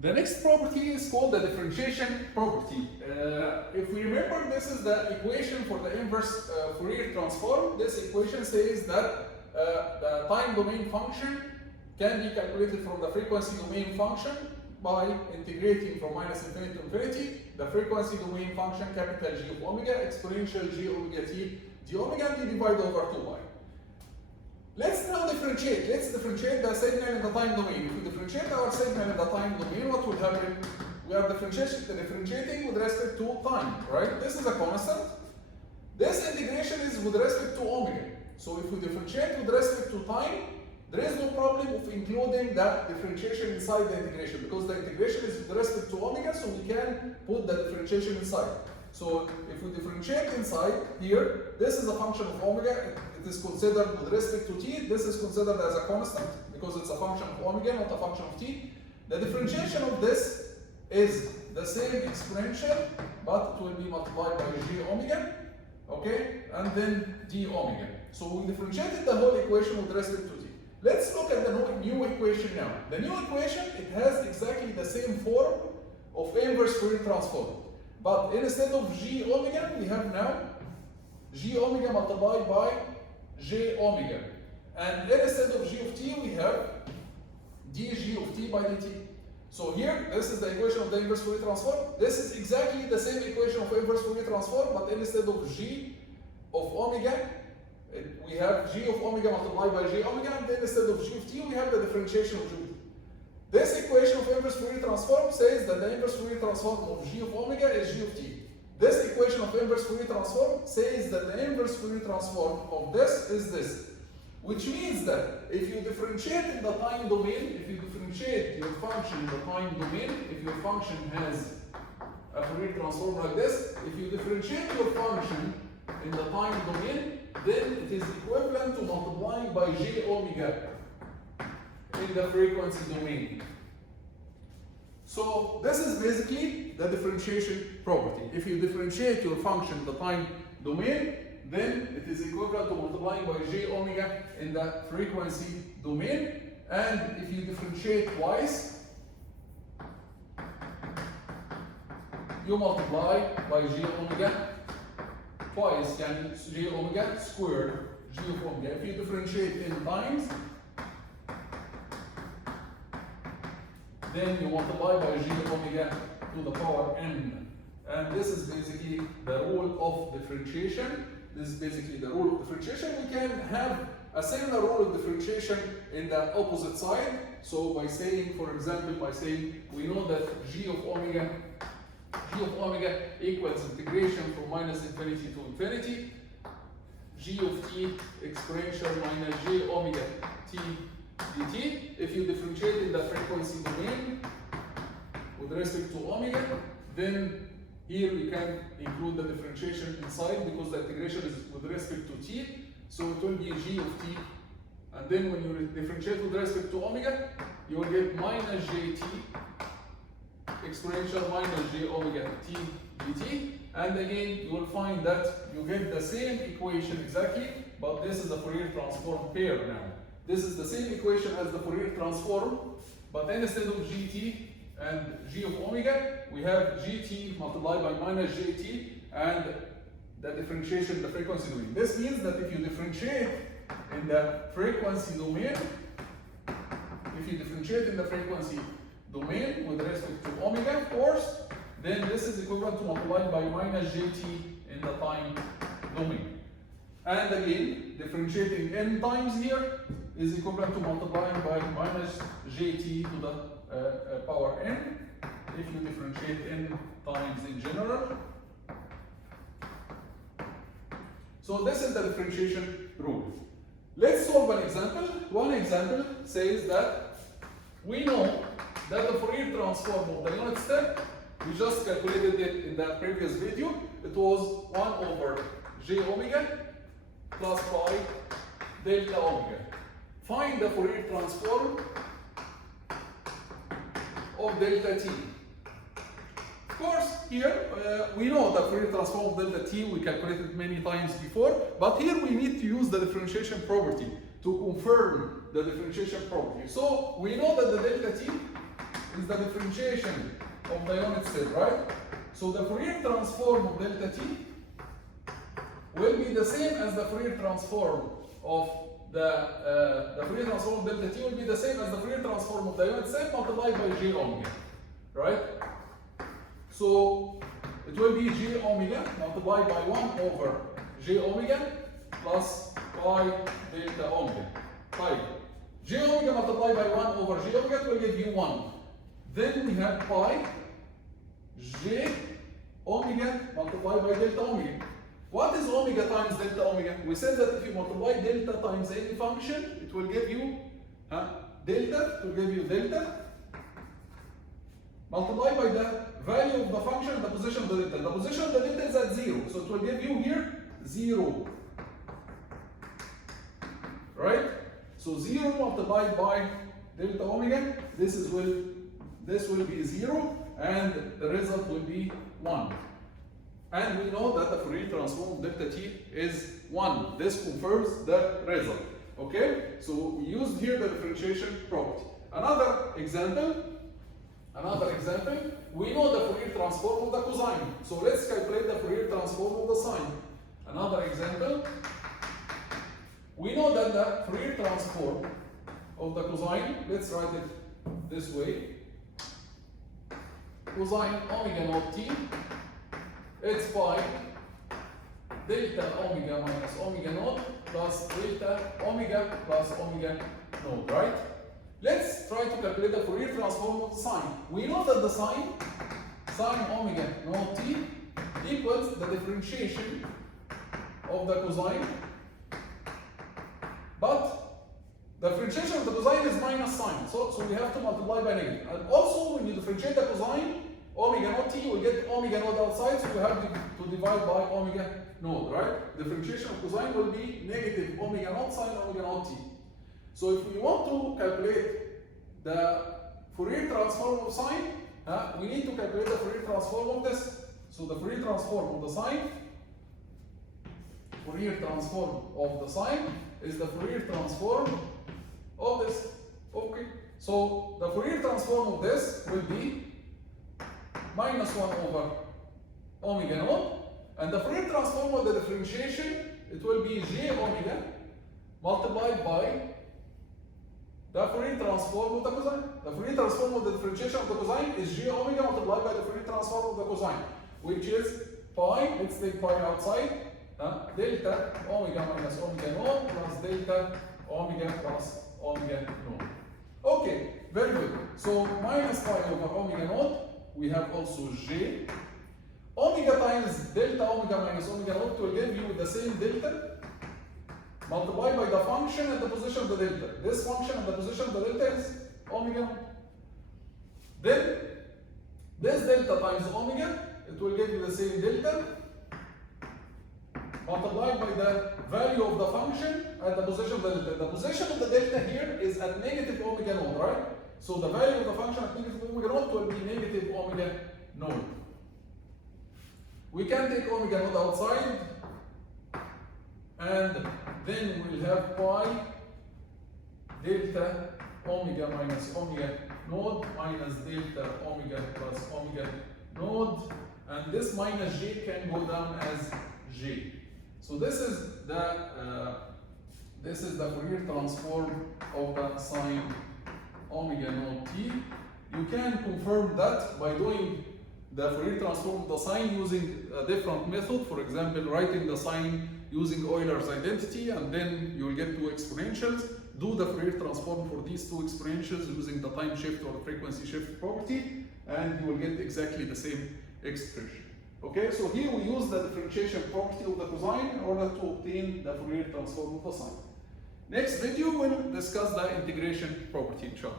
The next property is called the differentiation property. If we remember, this is the equation for the inverse Fourier transform. This equation says that the time domain function can be calculated from the frequency domain function by integrating from minus infinity to infinity the frequency domain function capital G of omega exponential G omega t d omega and divide over 2y. Let's now differentiate. Let's differentiate the signal in the time domain. If we differentiate our signal in the time domain, what will happen? We are differentiating with respect to time, right? This is a constant. This integration is with respect to omega. So if we differentiate with respect to time, there is no problem of including that differentiation inside the integration because the integration is with respect to omega, so we can put the differentiation inside. So if we differentiate inside here, this is a function of omega. It is considered with respect to t. This is considered as a constant because it's a function of omega, not a function of t. The differentiation of this is the same exponential, but it will be multiplied by g omega, okay, and then d omega. So we differentiated the whole equation with respect to t. Let's look at the new equation now. The new equation, it has exactly the same form of inverse Fourier transform. But instead of g omega, we have now g omega multiplied by j omega. And instead of g of t, we have dg of t by dt. So here, this is the equation of the inverse Fourier transform. This is exactly the same equation of inverse Fourier transform, but instead of g of omega, we have g of omega multiplied by j omega, and then instead of g of t, we have the differentiation of g of t. This equation of inverse Fourier transform says that the inverse Fourier transform of g of omega is g of t. This equation of inverse Fourier transform says that the inverse Fourier transform of this is this. Which means that if you differentiate in the time domain, if you differentiate your function in the time domain, if your function has a Fourier transform like this, if you differentiate your function in the time domain, then it is equivalent to multiplying by j omega in the frequency domain. So this is basically the differentiation property. If you differentiate your function in the time domain, then it is equivalent to multiplying by j omega in the frequency domain. And if you differentiate twice, you multiply by j omega twice, and j omega squared g of omega. If you differentiate in times, then you multiply by g omega to the power n. And this is basically the rule of differentiation. This is basically the rule of differentiation. We can have a similar rule of differentiation in the opposite side. So by saying, for example, we know that g of omega equals integration from minus infinity to infinity, g of t exponential minus j omega t dt. If you differentiate in the frequency domain with respect to omega, then here we can include the differentiation inside because the integration is with respect to t. So it will be g of t. And then when you differentiate with respect to omega, you will get minus jt exponential minus j omega t dt. And again, you will find that you get the same equation exactly, but this is a Fourier transform pair now. This is the same equation as the Fourier transform, but then instead of gt and g of omega, we have gt multiplied by minus jt and the differentiation in the frequency domain. This means that if you differentiate in the frequency domain, with respect to omega, of course, then this is equivalent to multiplied by minus jt in the time domain. And again, differentiating n times here is equivalent to multiplying by minus jt to the power n if you differentiate n times in general. So this is the differentiation rule. Let's solve an example. One example says that we know that the Fourier transform of the unit step, we just calculated it in that previous video, it was 1 over j omega plus pi delta omega. Find the Fourier transform of delta t. Of course, here we know the Fourier transform of delta t, we calculated many times before, but here we need to use the differentiation property to confirm the differentiation property. So we know that the delta t is is the differentiation of the unit cell, right? So the Fourier transform of delta t will be the same as the Fourier transform of the Fourier transform of delta t will be the same as the Fourier transform of the unit cell multiplied by j omega, right? So it will be j omega multiplied by 1 over j omega plus pi delta omega. Pi. J omega multiplied by 1 over j omega will give you 1. Then we have pi j omega multiplied by delta omega. What is omega times delta omega? We said that if you multiply delta times any function, it will give you delta, it will give you delta, multiplied by the value of the function and the position of the delta. The position of the delta is at 0, so it will give you here 0. Right? So 0 multiplied by delta omega, this will be 0, and the result will be 1. And we know that the Fourier transform of delta t is 1. This confirms the result. Okay? So we used here the differentiation property. Another example, we know the Fourier transform of the cosine. So let's calculate the Fourier transform of the sine. Another example, we know that the Fourier transform of the cosine, let's write it this way. Cosine omega naught t, it's pi delta omega minus omega naught plus delta omega plus omega naught, right? Let's try to calculate the Fourier transform of the sine. We know that the sine omega naught t equals the differentiation of the cosine, but the differentiation of the cosine is minus sine, so we have to multiply by negative. And also, when you differentiate the cosine, omega naught t, will get omega naught outside, so we have to divide by omega naught, right? Differentiation of cosine will be negative omega naught sine omega naught t. So if we want to calculate the Fourier transform of sine, we need to calculate the Fourier transform of this. So the Fourier transform of the sine, Fourier transform of the sine is the Fourier transform of this. Okay. So the Fourier transform of this will be minus 1 over omega naught, and the Fourier transform of the differentiation, it will be j omega multiplied by the Fourier transform of the cosine. The Fourier transform of the differentiation of the cosine is j omega multiplied by the Fourier transform of the cosine, which is pi, let's take pi outside, delta omega minus omega naught plus delta omega plus omega naught. Okay, very good. So minus pi over omega naught, we have also j. Omega times delta omega minus omega naught will give you the same delta multiplied by the function and the position of the delta. This function and the position of the delta is omega naught. Then this delta times omega, it will give you the same delta multiplied by the value of the function and the position of the delta. The position of the delta here is at negative omega naught, right? So the value of the function at negative omega naught will be negative omega naught. We can take omega naught outside, and then we'll have pi delta omega minus omega naught minus delta omega plus omega naught, and this minus j can go down as j. So this is the Fourier transform of the sine omega naught t. You can confirm that by doing the Fourier transform of the sine using a different method. For example, writing the sine using Euler's identity, and then you will get two exponentials. Do the Fourier transform for these two exponentials using the time shift or the frequency shift property, and you will get exactly the same expression. Okay, so here we use the differentiation property of the cosine in order to obtain the Fourier transform of the sine. Next video, we'll discuss the integration property, inshallah.